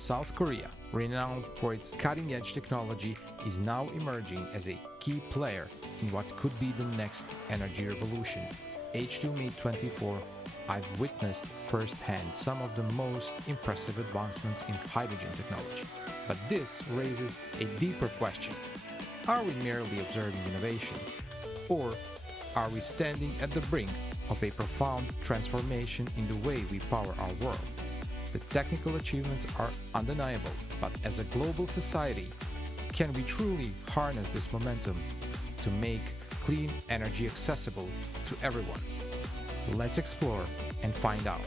South Korea, renowned for its cutting-edge technology, is now emerging as a key player in what could be the next energy revolution. H2MEET 24, I've witnessed firsthand some of the most impressive advancements in hydrogen technology. But this raises a deeper question. Are we merely observing innovation? Or are we standing at the brink of a profound transformation in the way we power our world? The technical achievements are undeniable, but as a global society, can we truly harness this momentum to make clean energy accessible to everyone? Let's explore and find out.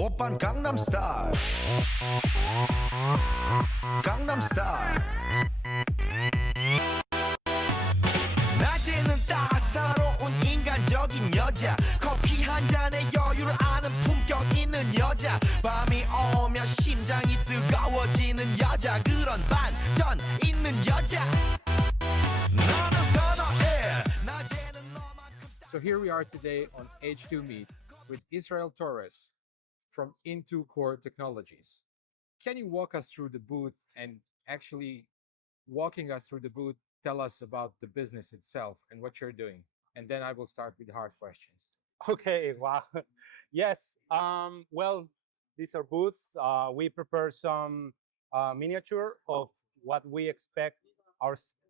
오빤 강남스타일 강남스타일 낮에는 따사로운 인간적인 여자 커피 한 잔에 여유를 아는 품격 있는 여자 밤이 오면 심장이 뜨거워지는 여자 그런 반전 있는 여자 너는 선호해 낮에는 너만큼 So here we are today on H2MEET with Israel Torres from EN2CORE Technologies. Can you walk us through the booth and actually walking us through the booth, tell us about the business itself and what you're doing? And then I will start with the hard questions. Okay, wow. Yes, well, these are booths. We prepare some miniature of what we expect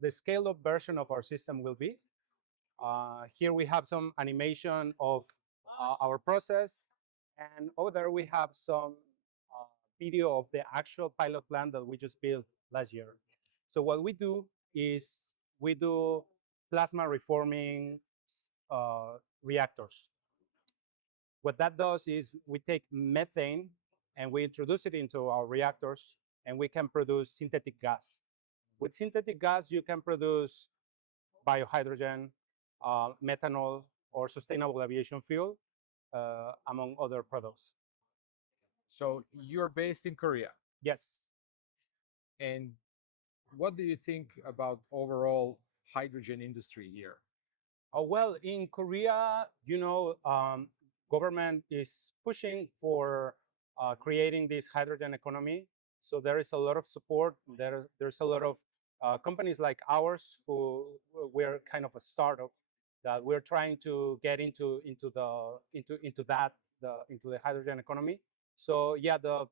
the scaled-up version of our system will be. Here we have some animation of our process, and over there we have some video of the actual pilot plant that we just built last year. So what we do is we do plasma reforming reactors. What that does is we take methane and we introduce it into our reactors, and we can produce synthetic gas. With synthetic gas, you can produce biohydrogen, methanol, or sustainable aviation fuel, among other products. So you're based in Korea. Yes. And what do you think about overall hydrogen industry here? Well, in Korea, government is pushing for creating this hydrogen economy. So there is a lot of support. There's a lot of companies like ours who we're kind of a startup that we're trying to get into the hydrogen economy. So yeah, the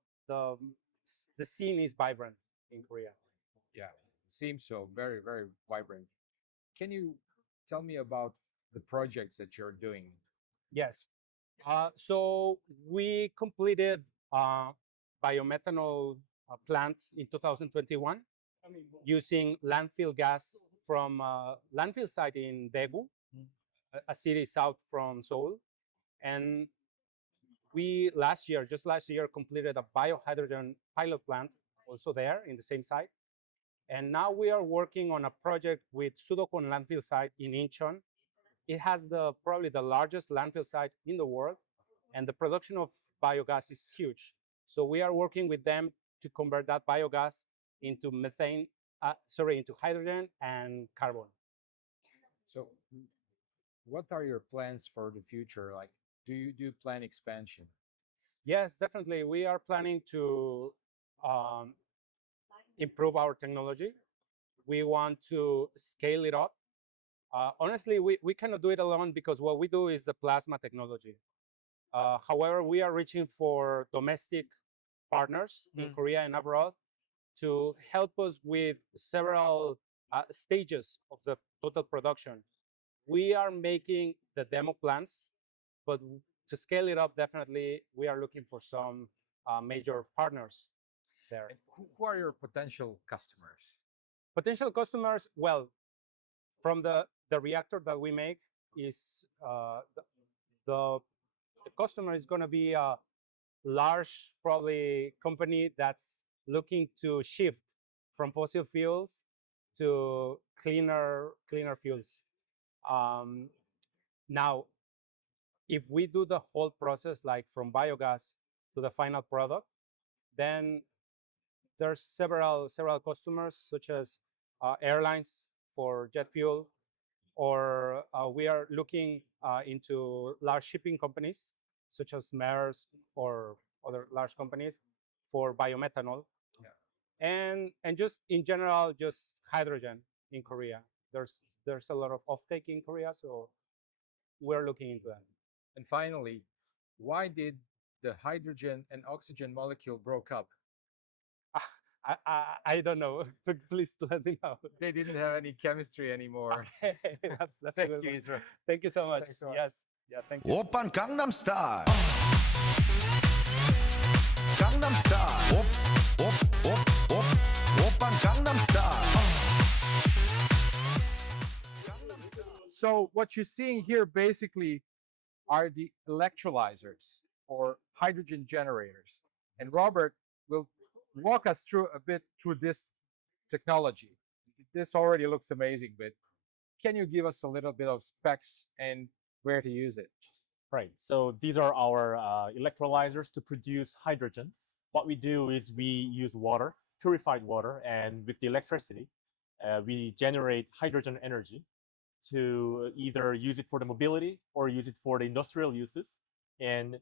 scene is vibrant in Korea. Yeah, seems so. Very, very vibrant. Can you tell me about the projects that you're doing? Yes. So we completed biomethanol plant in 2021 using landfill gas from landfill site in Daegu, a city south from Seoul. And we just last year, completed a biohydrogen pilot plant also there in the same site. And now we are working on a project with Sudokon landfill site in Incheon. It has probably the largest landfill site in the world, and the production of biogas is huge. So we are working with them to convert that biogas into into hydrogen and carbon. So what are your plans for the future? Like, do you plan expansion? Yes, definitely. We are planning to improve our technology. We want to scale it up. Honestly, we cannot do it alone because what we do is the plasma technology. However, we are reaching for domestic partners in Korea and abroad to help us with several stages of the total production. We are making the demo plants, but to scale it up, definitely, we are looking for some major partners there. And who are your potential customers? Potential customers, well, from the reactor that we make is the customer is going to be a large, probably company that's looking to shift from fossil fuels to cleaner fuels. Now, if we do the whole process, like from biogas to the final product, then there's several customers, such as airlines for jet fuel, or we are looking into large shipping companies, such as Maersk or other large companies, for biomethanol. And just in general, just hydrogen in Korea. There's a lot of offtake in Korea, so we're looking into that. And finally, why did the hydrogen and oxygen molecule broke up? I don't know. Please let me know. They didn't have any chemistry anymore. Okay, that's Thank good you, one. Israel. Thank you so much. Thanks so much. Yes. Yeah, thank you. 오빤 강남스타일 강남스타일 오빤 강남스타일 So what you're seeing here basically are the electrolyzers or hydrogen generators. And Robert will walk us through a bit through this technology. This already looks amazing, but can you give us a little bit of specs and where to use it? Right. So these are our electrolyzers to produce hydrogen. What we do is we use water, purified water, and with the electricity, we generate hydrogen energy to either use it for the mobility or use it for the industrial uses. And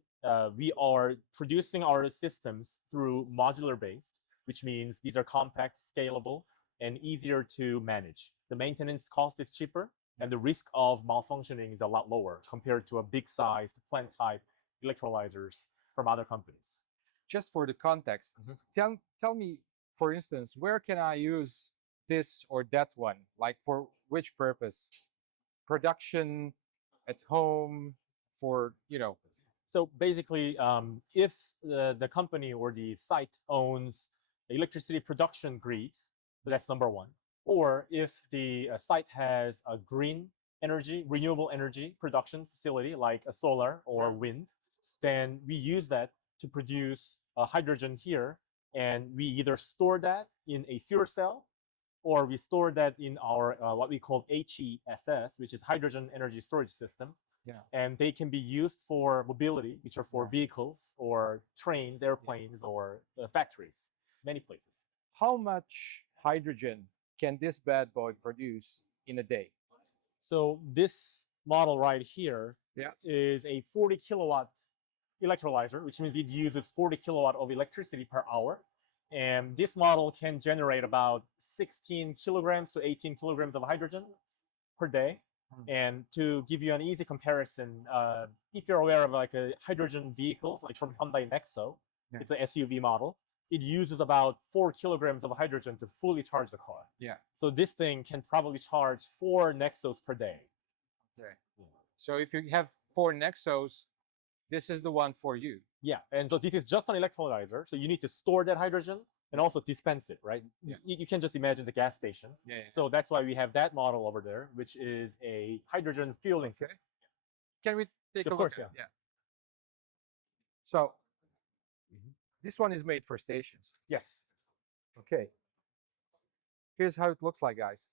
we are producing our systems through modular based, which means these are compact, scalable, and easier to manage. The maintenance cost is cheaper, and the risk of malfunctioning is a lot lower compared to a big-sized plant-type electrolyzers from other companies. Just for the context, tell me, for instance, where can I use this or that one? Like for which purpose? Production, at home, for, you know. So basically, if the company or the site owns the electricity production grid, that's number one. Or if the site has a green energy, renewable energy production facility, like a solar or wind, then we use that to produce hydrogen here. And we either store that in a fuel cell, or we store that in our what we call HESS, which is hydrogen energy storage system. Yeah. And they can be used for mobility, which are for vehicles or trains, airplanes, or factories, many places. How much hydrogen can this bad boy produce in a day? So this model right here is a 40 kilowatt electrolyzer, which means it uses 40 kilowatt of electricity per hour. And this model can generate about 16 kilograms to 18 kilograms of hydrogen per day. And to give you an easy comparison, if you're aware of like a hydrogen vehicles, like from Hyundai Nexo, it's an SUV model. It uses about 4 kilograms of hydrogen to fully charge the car. Yeah. So this thing can probably charge 4 Nexos per day. Okay. So if you have 4 Nexos, this is the one for you. Yeah. And so this is just an electrolyzer. So you need to store that hydrogen and also dispense it, right? Yeah. You can just imagine the gas station. Yeah. So that's why we have that model over there, which is a hydrogen fueling system. Can we take a Of look? course, yeah. So this one is made for stations. Yes. Okay. Here's how it looks like, guys.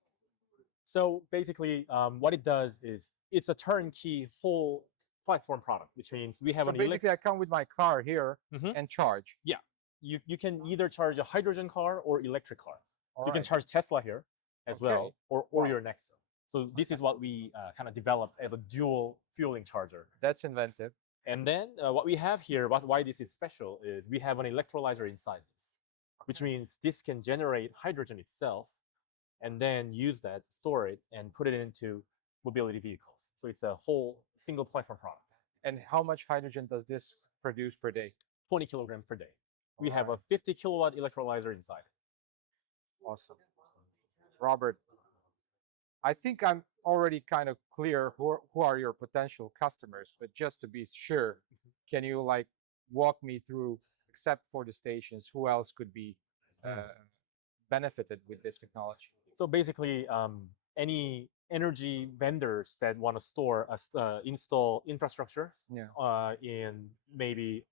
So basically, what it does is it's a turnkey whole platform product, which means we have So an basically, I come with my car here Mhm. and charge. You can either charge a hydrogen car or electric car. All You can right. charge Tesla here as well, Okay. or Wow. your Nexo. So this is what we kind of developed as a dual fueling charger. That's inventive. And then what we have here, why this is special, is we have an electrolyzer inside this, which means this can generate hydrogen itself and then use that, store it, and put it into mobility vehicles. So it's a whole single platform product. And how much hydrogen does this produce per day? 20 kilograms per day. We have a Alright. 50 kilowatt electrolyzer inside. Awesome. Robert, I think I'm already kind of clear who are your potential customers, but just to be sure, can you like walk me through, except for the stations, who else could be benefited with this technology? So basically, any energy vendors that want to store, install infrastructure Yeah. in maybe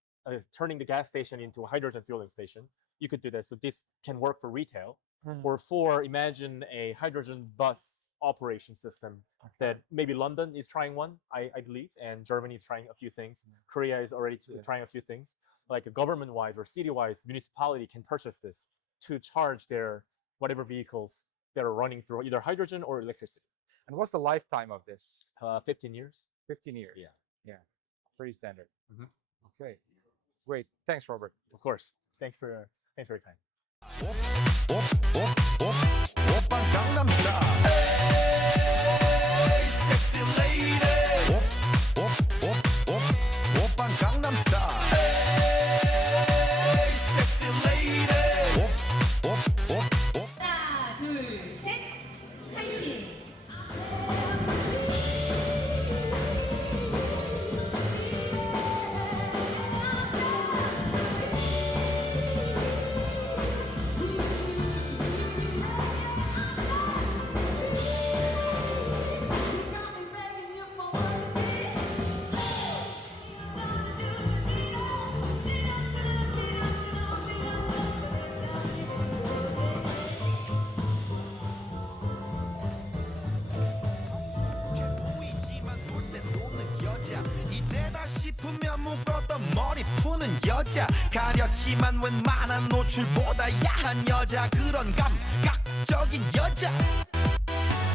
turning the gas station into a hydrogen fueling station, you could do this. So this can work for retail. Or for, imagine a hydrogen bus operation system that maybe London is trying one, I believe, and Germany is trying a few things. Korea is already trying a few things. Like a government-wise or city-wise, municipality can purchase this to charge their whatever vehicles that are running through either hydrogen or electricity. And what's the lifetime of this? 15 years. 15 years. Yeah. Yeah. Pretty standard. Mhm. Okay. Great. Thanks, Robert. Of course. Thanks for your time. 오빤 강남스타일 Hey, sexy lady 오빤 강남스타일 Hey, sexy lady 하나, 둘, 셋, 파이팅! 보이지만 놀때 노는 여자 이때다 싶으면 묶었던 머리 푸는 여자 가렸지만 웬만한 노출보다 야한 여자 그런 감각적인 여자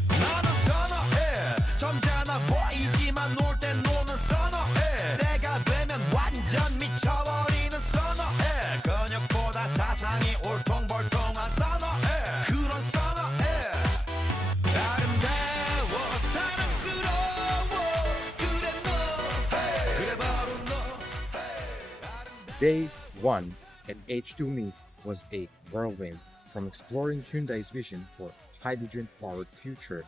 나는 선어해 점잖아 보이지만 놀 때 노는 선어해 내가 되면 완전 미쳐버리는 선어해 근육보다 사상이 울퉁불퉁한 선어해 그런 선어해 아름다워 사랑스러워 그래 너 그래 바로 너 Day 1 at H2MEET was a whirlwind, from exploring Hyundai's vision for hydrogen-powered future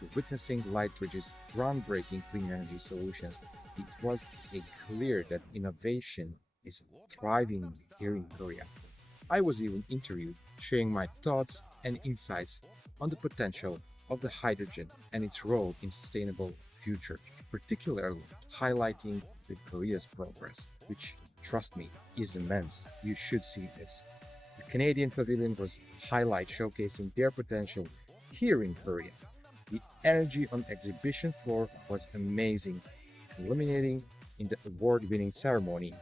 to witnessing Lightbridge's groundbreaking clean energy solutions. It was clear that innovation is thriving here in Korea. I was even interviewed, sharing my thoughts and insights on the potential of the hydrogen and its role in sustainable future, particularly highlighting the Korea's progress, which, trust me, is immense. You should see this. The Canadian pavilion was highlight showcasing their potential here in Korea. The energy on exhibition floor was amazing, culminating in the award-winning ceremony.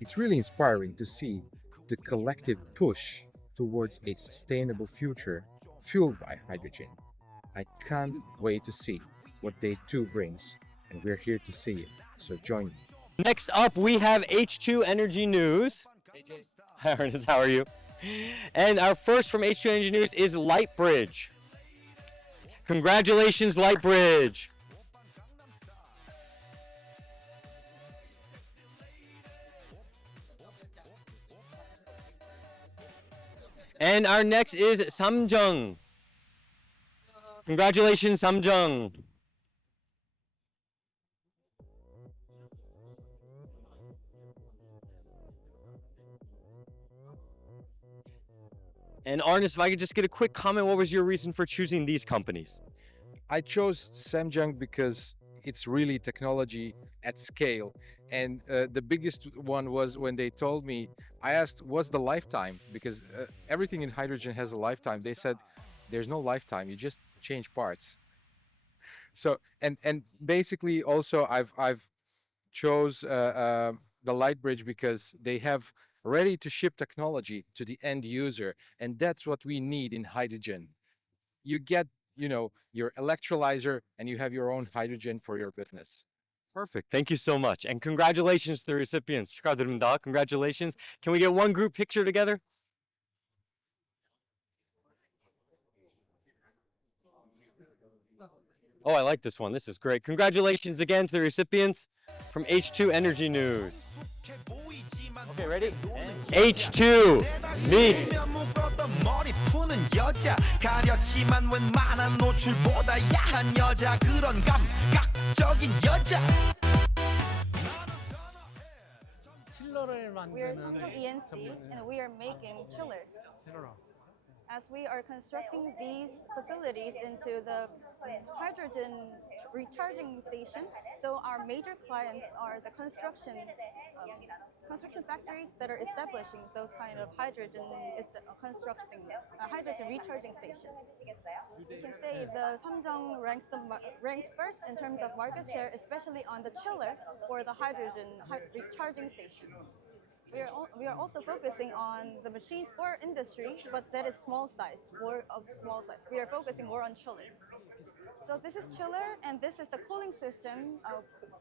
It's really inspiring to see the collective push towards a sustainable future fueled by hydrogen. I can't wait to see what Day 2 brings, and we're here to see it, so join me. Next up, we have H2 Energy News. Hi, Ernest, how are you? And our first from H2 Energy News is Lightbridge. Congratulations, Lightbridge. And our next is Samjung. Congratulations, Samjung. And Arnis, if I could just get a quick comment, what was your reason for choosing these companies? I chose Samjung because it's really technology at scale. And the biggest one was when they told me, I asked, what's the lifetime? Because everything in hydrogen has a lifetime. They said, there's no lifetime, you just change parts. So, and basically also I've chose the Lightbridge because they have ready to ship technology to the end user. And that's what we need in hydrogen. You get, your electrolyzer and you have your own hydrogen for your business. Perfect. Thank you so much. And congratulations to the recipients. 축하드립니다. Congratulations. Can we get one group picture together? Oh, I like this one. This is great. Congratulations again to the recipients from H2 Energy News. Okay, ready? H2 meet. 머리 푸는 여자 가렸지만 웬만한 노출보다 야한 여자 그런 감각적인 여자 We are Samjung ENC and we are making chillers. As we are constructing these facilities into the hydrogen recharging station. So our major clients are the construction factories that are establishing those kind of hydrogen hydrogen recharging stations. You can say the Samjung ranks first in terms of market share, especially on the chiller for the hydrogen recharging station. We are also focusing on the machines for industry, but that is small size, more of small size. We are focusing more on chiller. So this is chiller, and this is the cooling system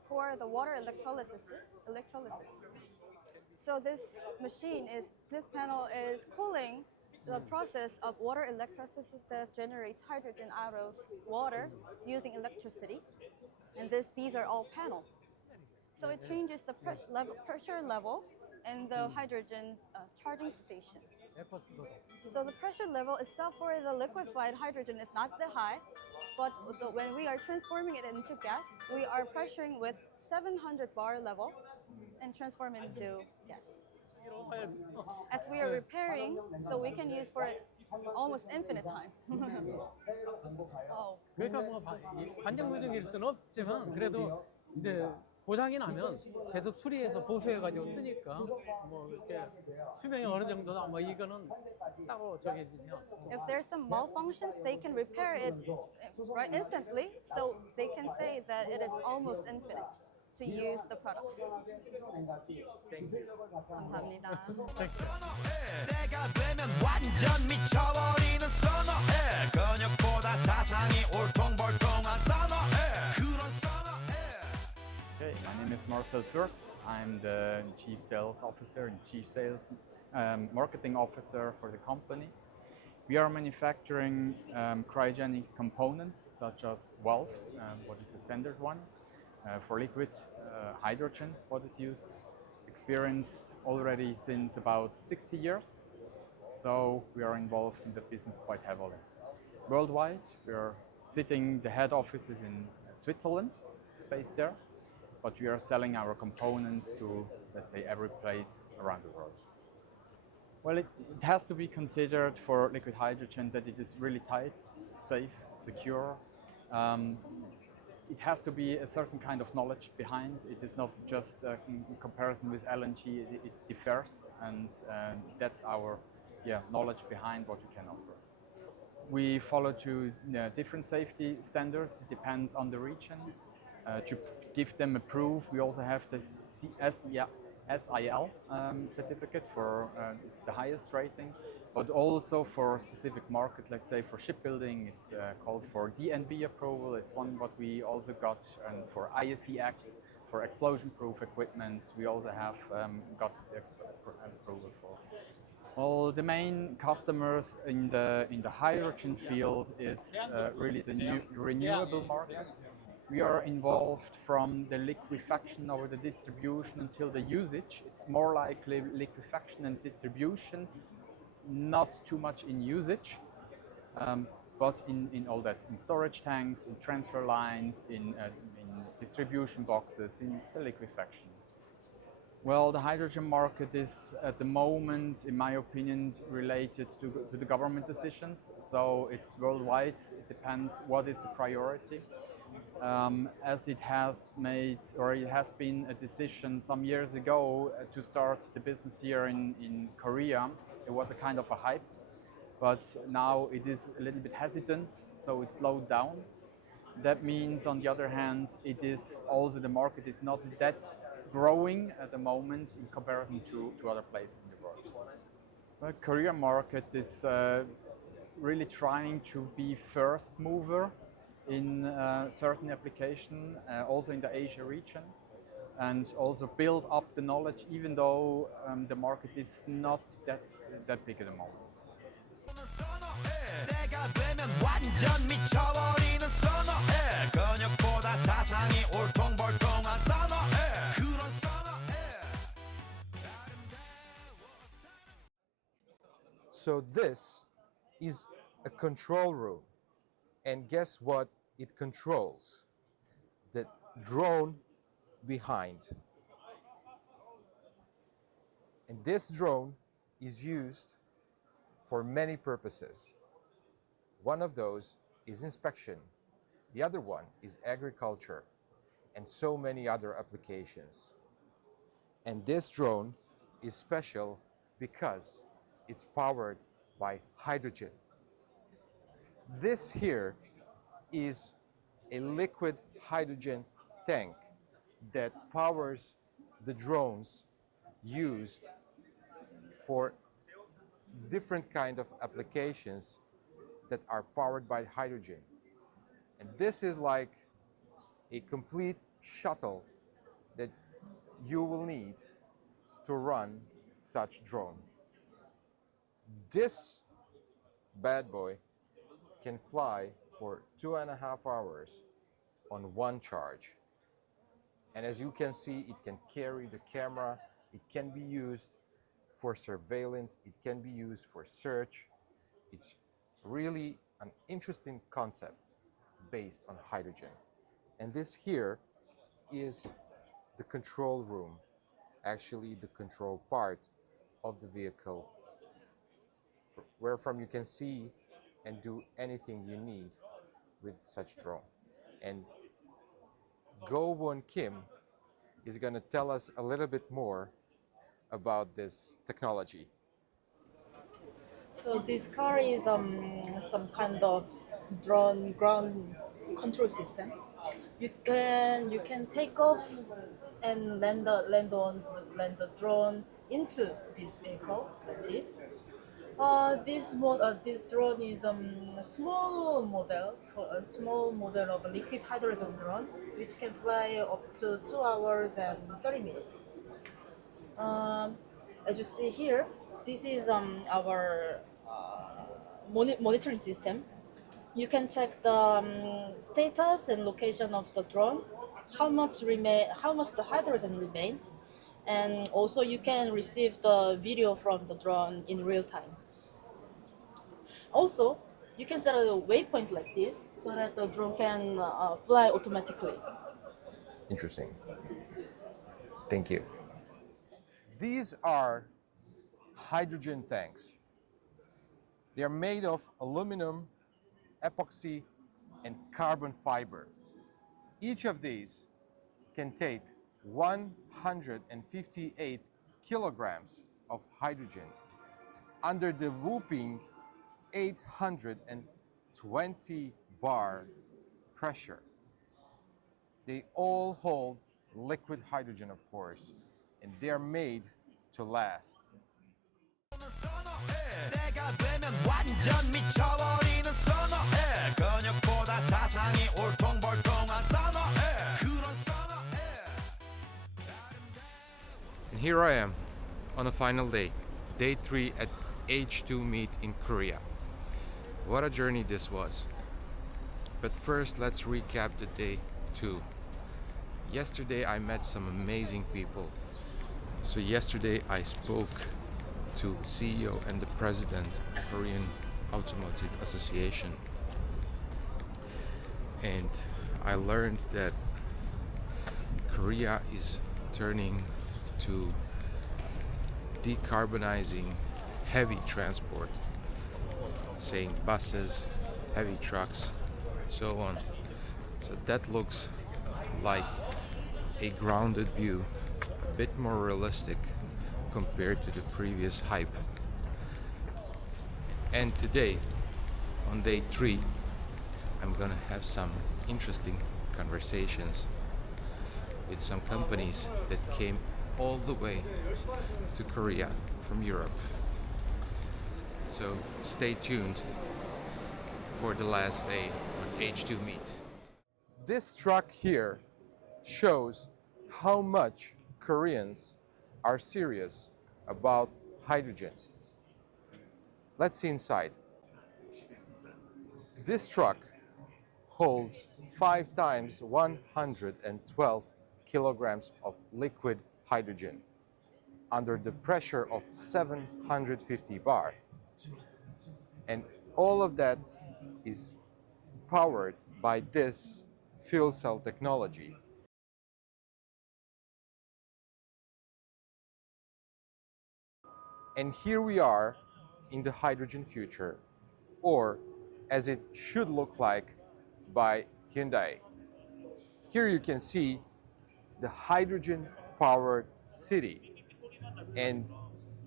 for the water electrolysis. So this panel is cooling the process of water electrolysis that generates hydrogen out of water using electricity. And these are all panels. So it changes the pressure level in the hydrogen charging station. So the pressure level itself for the liquefied hydrogen is not that high, but when we are transforming it into gas, we are pressuring with 700 bar level and transform into gas. As we are repairing, so we can use for almost infinite time. 그러니까 뭐 관정무정일 수는 없지만 그래도 이제 고장이 나면 계속 수리해서 보수해가지고 쓰니까 뭐 이렇게 수명이 어느 정도다 뭐 이거는 따로 정해지죠. If there's some malfunctions, they can repair it right instantly, so they can say that it is almost infinite to use the product. 감사합니다. 때가 되면 완전 미쳐버리는 선어해 근육보다 사상이 울퉁불퉁한 선어해 그런 선어해. Okay, my name is Marcel Fürst. I'm the Chief Sales Officer and Chief Sales Marketing Officer for the company. We are manufacturing cryogenic components such as valves, what is the standard one, for liquid hydrogen, what is used, experienced already since about 60 years. So we are involved in the business quite heavily. Worldwide, we are sitting, the head office is in Switzerland, it's based there, but we are selling our components to, let's say, every place around the world. Well, it has to be considered for liquid hydrogen that it is really tight, safe, secure. It has to be a certain kind of knowledge behind. It is not just in comparison with LNG, it differs, and that's our knowledge behind what we can offer. We follow different safety standards. It depends on the region. To give them a proof, we also have this SIL certificate for it's the highest rating, but also for a specific market, let's say for shipbuilding, it's called for DNV approval is one what we also got, and for ISCX, for explosion-proof equipment, we also have got approval for. Well, the main customers in the hydrogen field is really the new renewable market. We are involved from the liquefaction over the distribution until the usage. It's more likely liquefaction and distribution, not too much in usage, but in all that, in storage tanks, in transfer lines, in distribution boxes, in the liquefaction. Well, the hydrogen market is at the moment, in my opinion, related to the government decisions. So it's worldwide. It depends what is the priority. As it has made, or it has been a decision some years ago to start the business here in Korea, it was a kind of a hype, but now it is a little bit hesitant, so it slowed down. That means, on the other hand, it is also the market is not that growing at the moment in comparison to other places in the world. The Korean market is really trying to be first mover in certain application, also in the Asia region, and also build up the knowledge, even though the market is not that big at the moment. So this is a control room. And guess what it controls? The drone behind. And this drone is used for many purposes. One of those is inspection. The other one is agriculture and so many other applications. And this drone is special because it's powered by hydrogen. This here is a liquid hydrogen tank that powers the drones used for different kind of applications that are powered by hydrogen. And this is like a complete shuttle that you will need to run such drone. This bad boy can fly for 2.5 hours on one charge. And as you can see, it can carry the camera, it can be used for surveillance, it can be used for search. It's really an interesting concept based on hydrogen. And this here is the control room, actually the control part of the vehicle, where from you can see and do anything you need with such drone. And Go Won Kim is going to tell us a little bit more about this technology. So this car is some kind of drone ground control system. You can take off and land the drone into this vehicle like this. This drone is a small model of a liquid hydrogen drone, which can fly up to 2 hours and 30 minutes. As you see here, this is our monitoring system. You can check the status and location of the drone, how much the hydrogen remained, and also you can receive the video from the drone in real time. Also, you can set a waypoint like this so that the drone can fly automatically. Interesting. Thank you. These are hydrogen tanks. They are made of aluminum, epoxy, and carbon fiber. Each of these can take 158 kilograms of hydrogen under the whooping 820 bar pressure. They all hold liquid hydrogen, of course, and they are made to last. 때가 되면 완전 미쳐버리는 선어해 근육보다 사상이 울퉁불퉁한 선어해 그런 선어해. And here I am on the final day, day 3 at H2MEET in Korea. What a journey this was. But first, let's recap the day 2. Yesterday I met some amazing people. So yesterday I spoke to CEO and the president of Korean Automotive Association. And I learned that Korea is turning to decarbonizing heavy transport, saying buses, heavy trucks, and so on. So that looks like a grounded view, a bit more realistic compared to the previous hype. And today, on day 3, I'm gonna have some interesting conversations with some companies that came all the way to Korea from Europe. So stay tuned for the last day on H2MEET. This truck here shows how much Koreans are serious about hydrogen. Let's see inside. This truck holds 5 times 112 kilograms of liquid hydrogen under the pressure of 750 bar. And all of that is powered by this fuel cell technology. And here we are in the hydrogen future, or as it should look like by Hyundai. Here you can see the hydrogen-powered city, and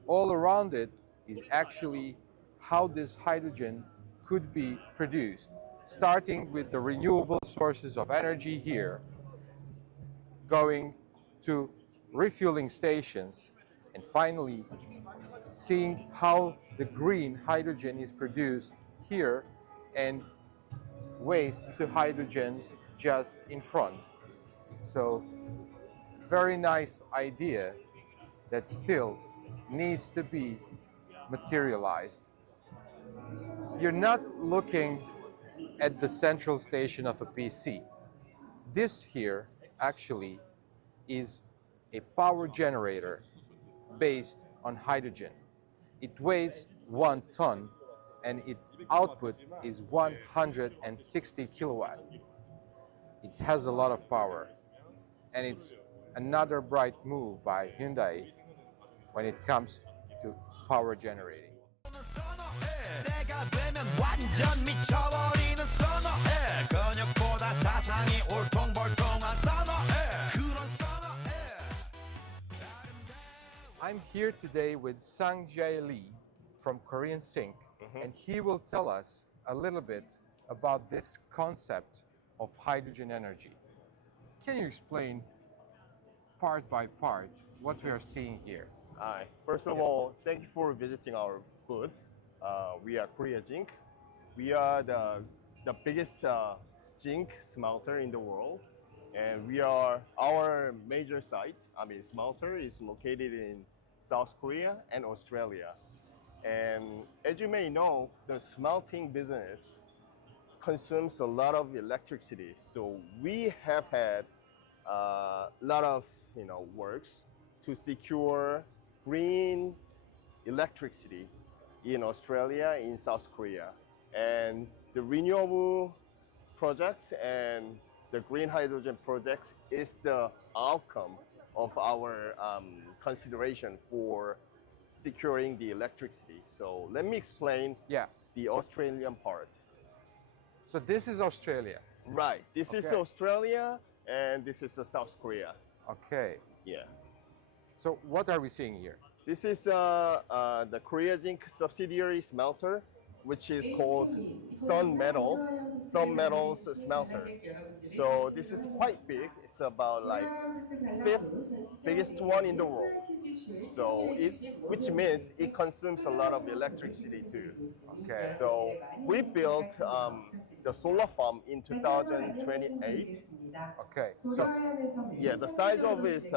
all around it is actually how this hydrogen could be produced, starting with the renewable sources of energy here, going to refueling stations, and finally seeing how the green hydrogen is produced here and waste to hydrogen just in front. So very nice idea that still needs to be materialized. You're not looking at the central station of a PC. This here actually is a power generator based on hydrogen. It weighs 1 ton and its output is 160 kilowatt. It has a lot of power, and it's another bright move by Hyundai when it comes to power generating. 때가 되면 완전 미쳐버리는 선어해 근육보다 사상이 울퉁불퉁한 선어해 그런 선어해 I'm here today with Sang-jae Lee from Korean Zinc, and he will tell us a little bit about this concept of hydrogen energy. Can you explain part by part what we are seeing here? Hi. First of all, thank you for visiting our booth. We are Korea Zinc. We are the biggest zinc smelter in the world, and our major site, smelter, is located in South Korea and Australia. And as you may know, the smelting business consumes a lot of electricity. So we have had a lot of works to secure green electricity in Australia, in South Korea. And the renewable projects and the green hydrogen projects is the outcome of our consideration for securing the electricity. So let me explain the Australian part. So this is Australia. Right. This is Australia, and this is South Korea. Okay. Yeah. So what are we seeing here? This is the Korea Zinc subsidiary smelter, which is called Sun Metals smelter. So this is quite big. It's about like 5th biggest one in the world. So which means it consumes a lot of electricity too. Okay. So we built the solar farm in 2028. Okay. So the size of it is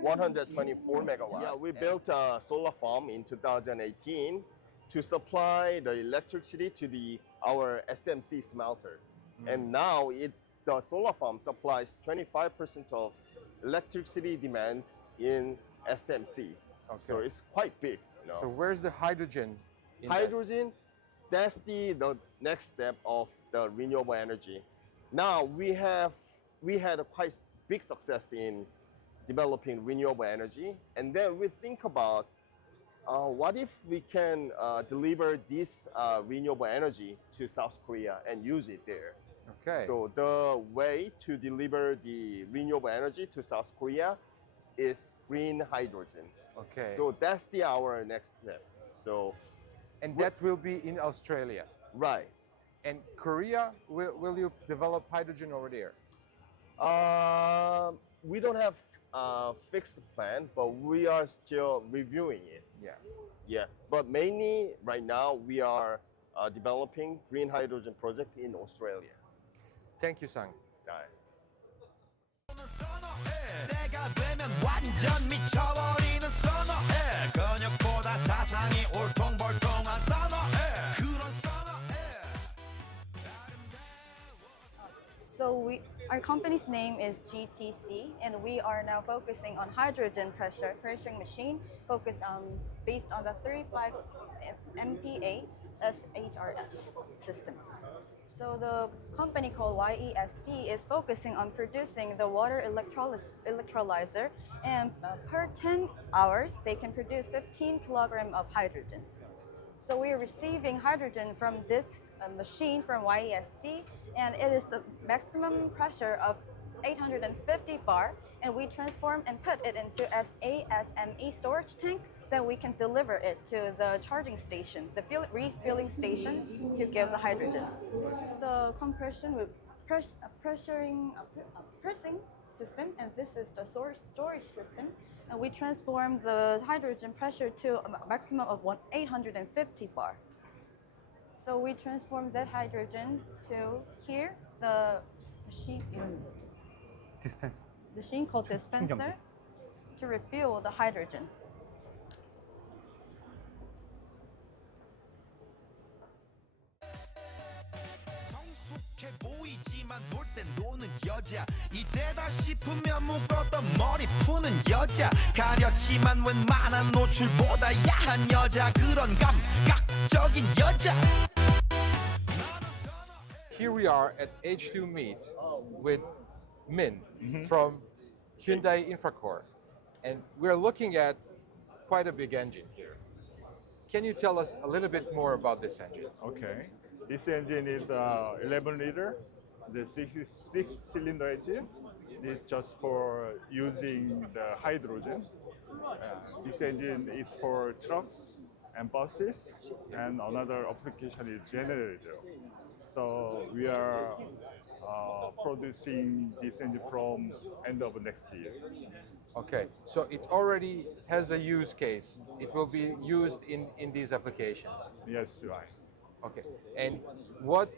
124 megawatts. Yeah, we built a solar farm in 2018 to supply the electricity to our SMC smelter. And now the solar farm supplies 25% of electricity demand in SMC. Okay. So it's quite big. So where's the hydrogen? Hydrogen, that's the next step of the renewable energy. Now we had a quite big success in developing renewable energy, and then we think about what if we can deliver this renewable energy to South Korea and use it there. Okay. So the way to deliver the renewable energy to South Korea is green hydrogen. Okay. So that's our next step. So, and that will be in Australia. Right. And Korea, will you develop hydrogen over there? We don't have a fixed plan, but we are still reviewing it. Yeah. Yeah. But mainly right now we are developing green hydrogen project in Australia. Thank you, Sang. 때가 되면 완전 미쳐버리는 선어해 근육보다 사상이 울퉁불퉁한 선어해 그런 선어해 So our company's name is GTC, and we are now focusing on hydrogen pressuring machine, based on the 35 MPa SHRS system. So the company called YEST is focusing on producing the water electrolyzer, and per 10 hours they can produce 15 kilograms of hydrogen. So we are receiving hydrogen from this a machine from YESD, and it is the maximum pressure of 850 bar, and we transform and put it into ASME storage tank. Then we can deliver it to the charging station, the refueling station, to give the hydrogen. The compression with pressing system, and this is the storage system. And we transform the hydrogen pressure to a maximum of 850 bar. So we transform that hydrogen to here, the machine, Dispenser. machine called dispenser, to refuel the hydrogen. 정숙해 보이지만 놀 땐 노는 여자 이때다 싶으면 묶었던 머리 푸는 여자 가렸지만 웬만한 노출보다 야한 여자 그런 감각적인 여자 Here we are at H2MEET with Min from Hyundai Infracore, and we're looking at quite a big engine here. Can you tell us a little bit more about this engine? Okay. This engine is 11 liter, the six-cylinder engine. It's just for using the hydrogen. This engine is for trucks and buses, and another application is generator. So we are producing this engine from end of next year. Okay, so it already has a use case. It will be used in these applications. Yes, right. Okay, and what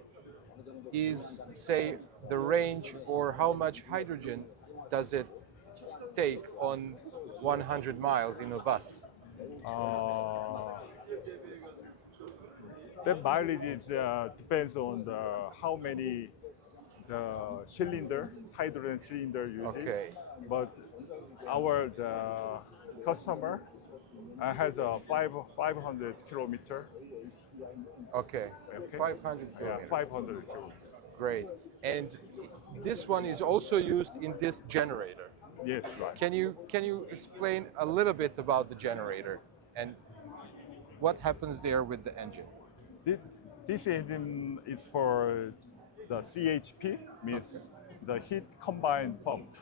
is, say, the range, or how much hydrogen does it take on 100 miles in a bus? The mileage is, depends on how many hydrogen cylinder uses. Okay. But our customer has a 500 kilometer. Okay, 500 kilometers. Yeah, 500 kilometers. Great. And this one is also used in this generator. Yes, right. Can you explain a little bit about the generator and what happens there with the engine? This engine is for the CHP, means the heat combined pump.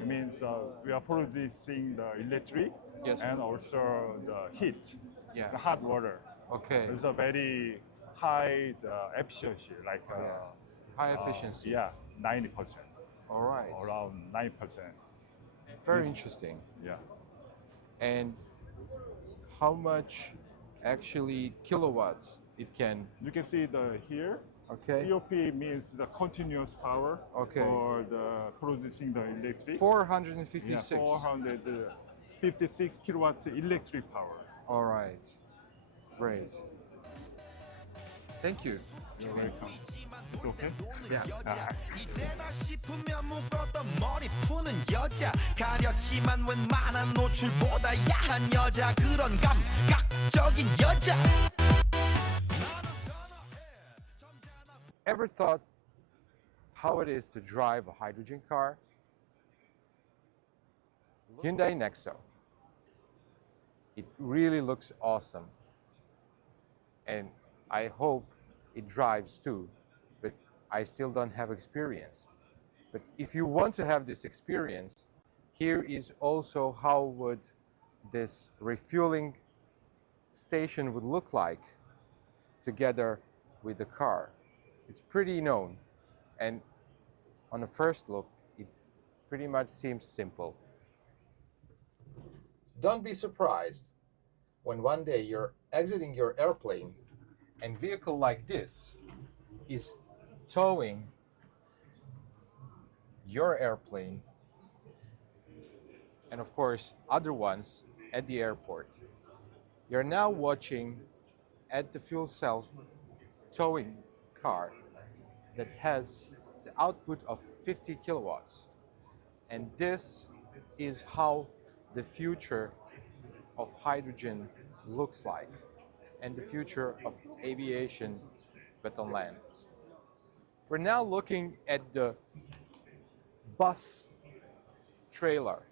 It means we are producing the electric and also the heat, the hot water. Okay. It's a very high efficiency, like high efficiency. Yeah, 90%. All right. Around 9%. Very interesting. Yeah. And how much actually kilowatts it can? You can see here. Okay. COP means the continuous power for the producing the electric. 456. Yeah, 456 kilowatt electric power. All right. Great. Thank you. You're welcome. It's okay? Yeah. 이때다 싶으면 묶었던 머리 푸는 여자 가렸지만 웬만한 노출보다 야한 여자 그런 감각적인 여자 Ever thought how it is to drive a hydrogen car? Hyundai Nexo. It really looks awesome. And I hope it drives too, but I still don't have experience. But if you want to have this experience, here is also how would this refueling station would look like together with the car. It's pretty known, and on a first look, it pretty much seems simple. Don't be surprised when one day you're exiting your airplane and vehicle like this is towing your airplane and of course other ones at the airport. You're now watching at the fuel cell towing car that has the output of 50 kilowatts. And this is how the future of hydrogen looks like, and the future of aviation but on land. We're now looking at the bus trailer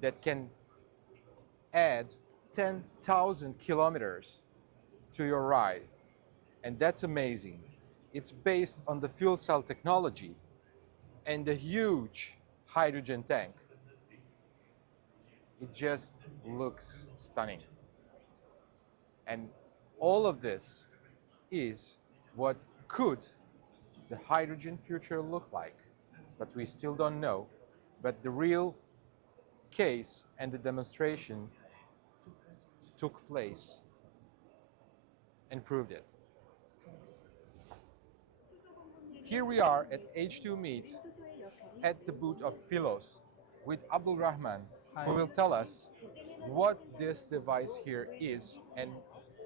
that can add 10,000 kilometers to your ride. And that's amazing. it's based on the fuel cell technology and the huge hydrogen tank. It just looks stunning. And all of this is what could the hydrogen future look like, but we still don't know. But the real case and the demonstration took place and proved it. Here we are at H2MEET at the booth of Philos with Abdul Rahman, who will tell us what this device here is and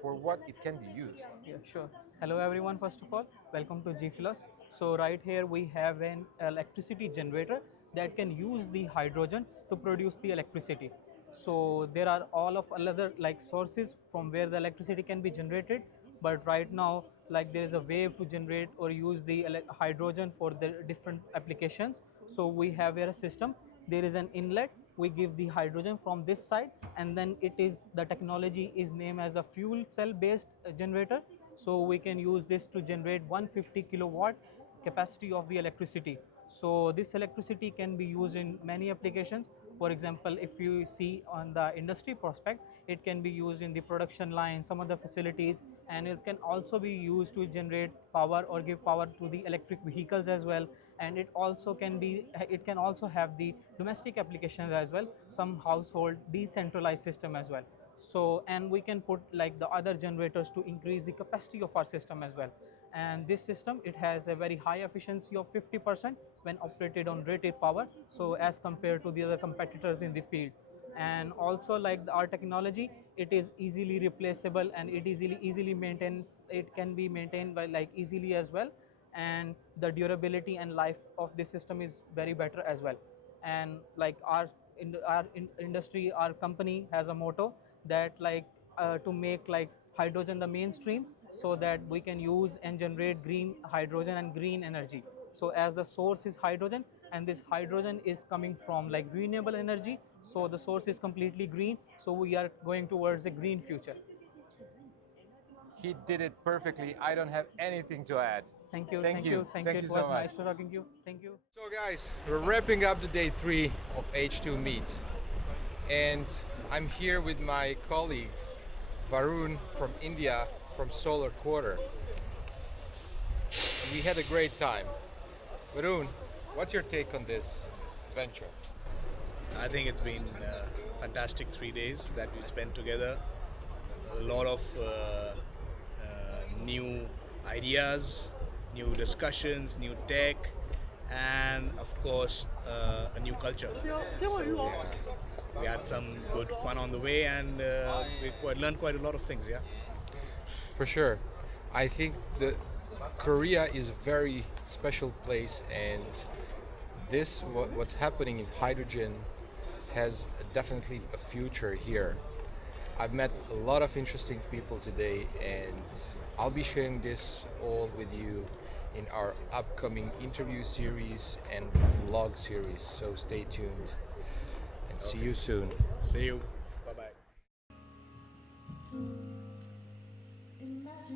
for what it can be used. Yeah, sure. Hello everyone, first of all, welcome to GPHILOS. So right here we have an electricity generator that can use the hydrogen to produce the electricity. So there are all of other like sources from where the electricity can be generated, but right now like there is a wave to generate or use the hydrogen for the different applications. So we have here a system. There is an inlet. We give the hydrogen from this side, and then it is the technology is named as the fuel cell based generator. So we can use this to generate 150 kilowatt capacity of the electricity. So this electricity can be used in many applications. For example, if you see on the industry prospect, it can be used in the production line, some of the facilities, and it can also be used to generate power or give power to the electric vehicles as well. And it also can be, it can also have the domestic applications as well, some household decentralized system as well. So, and we can put like the other generators to increase the capacity of our system as well. And this system, it has a very high efficiency of 50% when operated on rated power, so as compared to the other competitors in the field. And also like our technology, it is easily replaceable and it easily maintains, it can be maintained by like easily as well. And the durability and life of this system is very better as well. And like our industry, our company has a motto that like to make like hydrogen the mainstream, so that we can use and generate green hydrogen and green energy. So as the source is hydrogen, and this hydrogen is coming from like renewable energy, so the source is completely green, so we are going towards a green future. He did it perfectly. I don't have anything to add. Thank you. Thank you. It was nice to talking to you. Thank you. So guys, we're wrapping up the day 3 of H2MEET. And I'm here with my colleague, Varun from India, from Solar Quarter. And we had a great time. Varun, what's your take on this adventure? I think it's been fantastic 3 days that we spent together. A lot of new ideas, new discussions, new tech, and of course a new culture. So, we had some good fun on the way, and we learned quite a lot of things. Yeah, for sure. I think that Korea is a very special place, and this what's happening in hydrogen has definitely a future here. I've met a lot of interesting people today, and I'll be sharing this all with you in our upcoming interview series and vlog series, so stay tuned and see you soon. See you. Bye-bye. This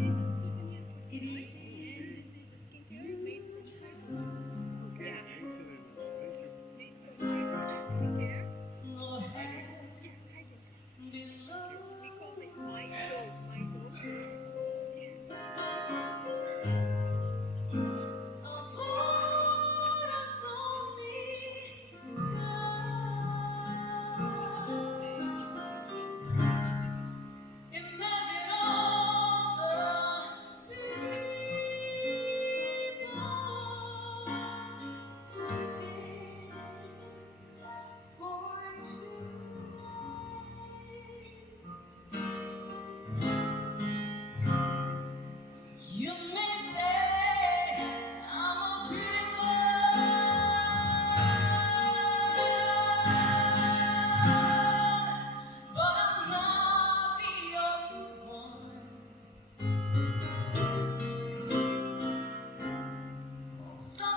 is a souvenir for today, and this is a skincare made from hydrogen. Yeah. Made from hydrogen skincare. Yeah, hydrogen. We call it my dog. Some